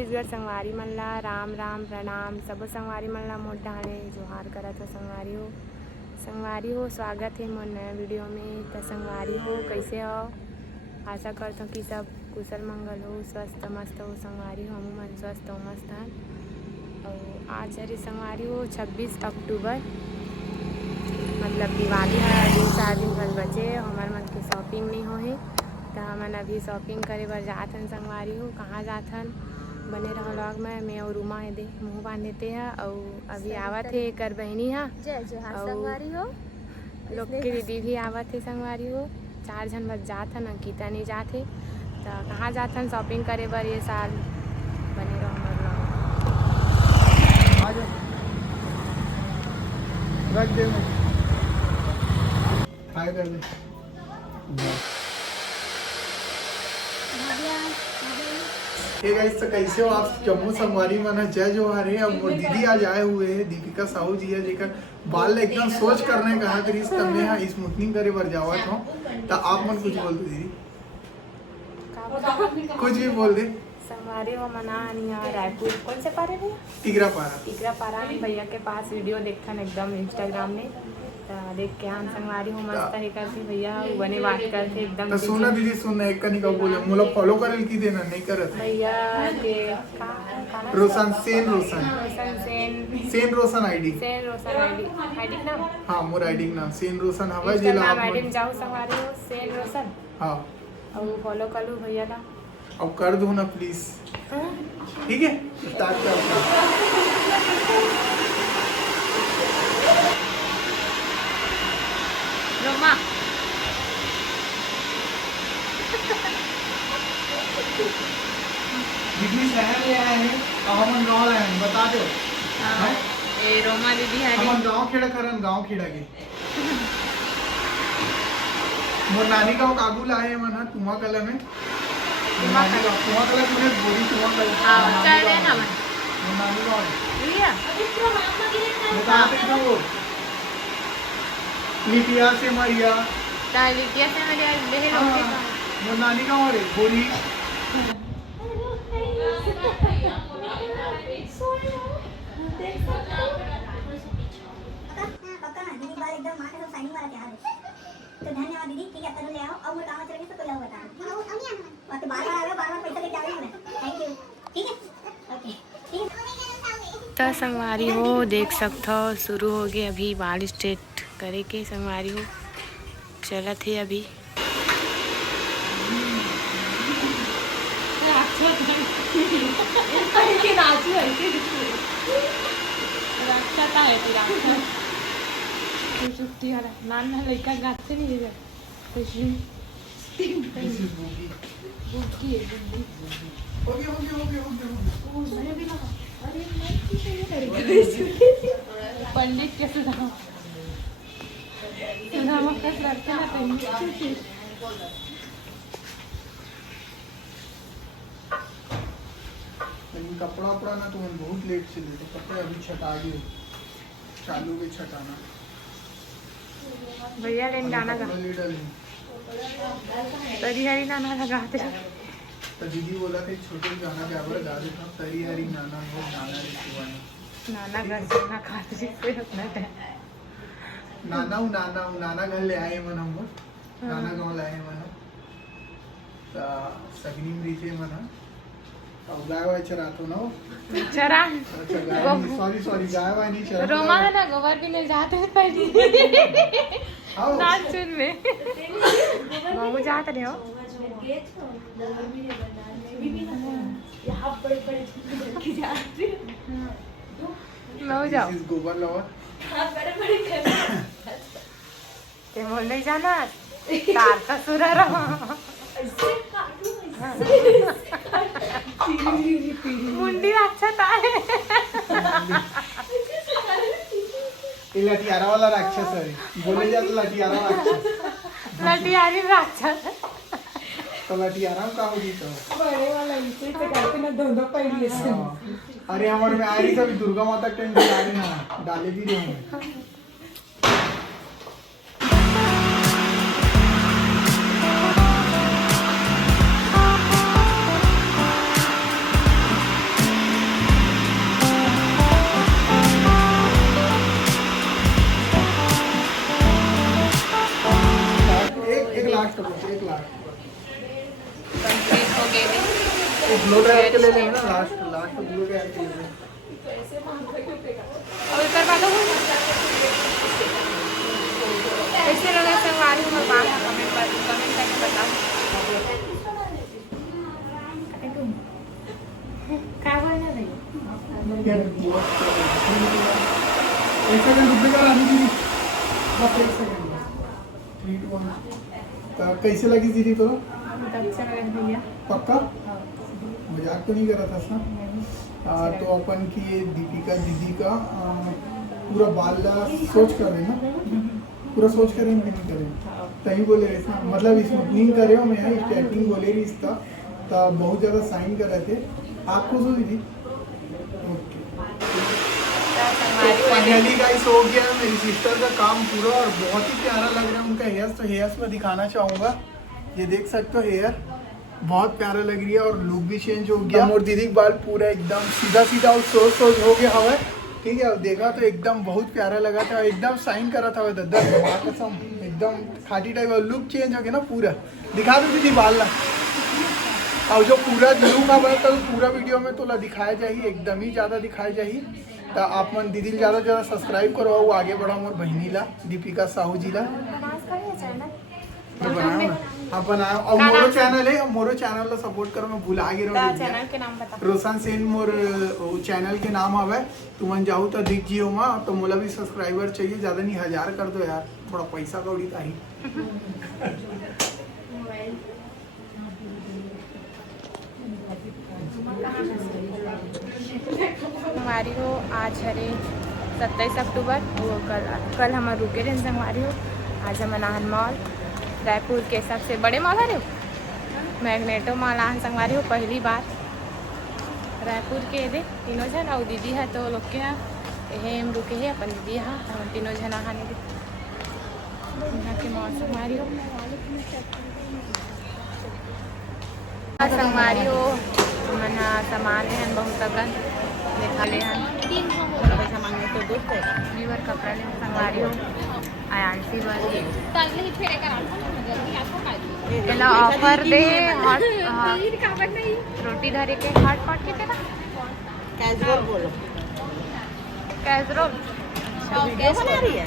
छत्तीसगढ़ संगवारी मन ला राम राम प्रणाम। सबो संगवारी मन ला मोर डाहने जोहार करत हो। संगवारी हो स्वागत है मोर नया वीडियो में। तो संगवारी हो कैसे हो? आशा करता हूँ कि सब कुशल मंगल हो, स्वस्थ मस्त हो। संगवारी हो हम मन स्वस्थ हो मस्त हैं। और आज हरी संगवारी हो 26 अक्टूबर, मतलब दिवाली है। 2-4 दिन बस बचे, हमार मन के शॉपिंग नहीं हो है। तो हमन अभी शॉपिंग करे बर जात हन। संगवारी हो कहाँ जात हन बने रहो लॉग में। मैं और रूमा है दे मुँह बांध देते हैं। और अभी आवत है कर बहनी है संगवारी हो लोग के दीदी भी आवत है। संगवारी हो 4 जन बस जात हन, अंकिता नहीं जात है। तो कहाँ जात हन शॉपिंग करे बर ये साल बने रहो हमार लॉग। रख दे हाय कर दे। हे गाइस, तो कैसे हो आप जम्मू संगवारी मन? जय जोहार है। अब वो दीदी आज आए हुए हैं, दीपिका साहू जी है, जेकर बाल एकदम सोच करने कहा करी तमे हा स्मूथनिंग करे बर जावत हो। तो आप मन कुछ बोल दो दीदी, कुछ भी बोल दे। संगवारी हो मना रायपुर कौन से पारे भैया? टिकरा पारा भैया के पास वीडियो देखथन एकदम इंस्टाग्राम में। तो देख के हम संगवारी हो मस्त है करते भैया बने बात करते एकदम। तो सुना दीदी, सुन एक कनी का बोले मोला फॉलो करल की देना नहीं करत भैया के रोशन आईडी नाम। हां मोर आईडी नाम सेन रोशन हवा जेला आप आईडी में जाओ संगवारी हो सेन रोशन। हां और फॉलो कर लो भैया का। अब कर दो ना प्लीज, ठीक है? स्टार्ट करते रोमा दीदी शहर ले आए हैं और हम गाँव लाए हैं, बता दो। ए रोमा दीदी है हम गाँव खेड़ा करन, गाँव खेड़ा के मोर नानी का कागू लाए हैं मन तुमा कला में। तुमा कला तूने बोली तुमा कला। हां कर दे ना मन मोर नानी का भैया बताते तो लिटिया से मरिया लिटिया से मेरे ले लो मोर नानी का और बोली तो धन्यवाद दीदी, ठीक है? ले आओ और काम चलेंगे तो कोई और बता और तो बार-बार आवे, बार-बार पैसा लेके आवे ना। थैंक यू, ठीक है? ओके। तो संगवारी हो देख सकते हो शुरू हो गए अभी बाल स्ट्रेट करे के। संगवारी हो चलत है अभी। छुट्टी वाला नान लड़का गाते नहीं है खुशी बुकी है पंडित के सुधाम कस रखते ना पंडित। कपड़ा उपड़ा ना तुम बहुत लेट से ले, तो पता है अभी छटा गए चालू के छटाना। भैया लेन गाना गा तरी हरी नाना लगाते। तो दीदी बोला थे छोटे गाना क्या बोला गा देता हूँ, तरी हरी नाना हो नाना रे शिवानी। नाना घर से ना खाते कोई अपना है नाना घर ले आए मन हम नाना गाँव लाए मन। तो सगनी में रीचे मन अब गाय वाय चरातो ना चरा। अच्छा गाय सॉरी गाय वाय नहीं चरा। रोमा है ना गोबर भी ले जाते हैं पहले नाच चुन में मामू जाते रहे हो। लो जाओ गोबर लवर ते मोल नहीं जाना तार का सुरा रहा मुंडी अच्छा था ये लटियारा वाला राक्षस है, बोले जाते लटियारा राक्षस। लटियारी राक्षस तो लटियारा का होगी तो बड़े वाला इसे तो करते ना दोनों पहले से। अरे हमारे में आ रही सभी दुर्गा माता टेंट डाले ना डाले भी रहे। ले लेना लास्ट ब्लू के ले लेना। और इधर बात हो कैसे लगा संगवारी हो बात कमेंट करके बताओ। क्या बोलना भाई एक सेकंड रुक कर आनी दीदी, बस एक सेकंड। 3 2 1 तो कैसे लगी दीदी? तो अच्छा लगा भैया। पक्का मजाक तो नहीं कर रहा था ना? तो अपन की ये दीपिका दीदी का पूरा बाल सोच कर रहे ना, पूरा सोच कर रहे हैं, नहीं करें तभी बोले रहे मतलब स्मूथनिंग करे हो मैं स्ट्रेटनिंग बोले रही इसका तो बहुत ज़्यादा साइन कर रहे थे। आप खुश हो दीदी? फाइनली गाइस हो गया मेरी सिस्टर का काम पूरा और बहुत ही प्यारा लग रहा है उनका हेयर्स। तो हेयर्स में दिखाना चाहूँगा, ये देख सकते हो हेयर बहुत प्यारा लग रही है और लुक भी चेंज हो गया। और दीदी का बाल पूरा एकदम सीधा सीधा और सोच हो गया हवा, ठीक है। देखा तो एकदम बहुत प्यारा लगा था, एकदम साइन करा था दादा कसम, एकदम खाटी टाइप और लुक चेंज हो गया ना पूरा। दिखा दो दीदी बाल ना, और जो पूरा लुक आवा तो पूरा वीडियो में तो दिखाया जाए एकदम ही ज़्यादा दिखाया जाए। तो आप मन दीदी ज़्यादा से ज़्यादा सब्सक्राइब करो, आगे बढ़ाओ मोर बहनी ला दीपिका साहू जी ला हाँ बनाओ। और मोरो चैनल है, मोरो चैनल ला सपोर्ट करो, मैं भुला गया चैनल के नाम बता। रोशन सेन मोर चैनल के नाम हवे, तुमन जाओ तो दिख जियो माँ। तो मोला भी सब्सक्राइबर चाहिए, ज़्यादा नहीं 1000 कर दो यार, थोड़ा पैसा कौड़ी चाहिए। हमारी हो आज हरे 27 अक्टूबर वो कल हम रुके रहे संगवारी हो। आज हम नाहन मॉल रायपुर के सबसे बड़े मॉल है मैग्नेटो मॉल आन संगवारी हो पहली बार रायपुर के दे तीनों जन और दीदी है तो लोग के यहाँ हम रुके हैं अपन दीदी यहाँ हम तीनों जन आने यहाँ के मॉल संगवारी हो। संगवारी हो मना सामान है बहुत अगन देखा ले लीवर कपड़ा ले संगवारी हो आयांसी वाला ऑफर दे हॉट रोटी धरे के हॉट पॉट के ना कैजुअल बोलो। कैसरोल वीडियो बना रही है।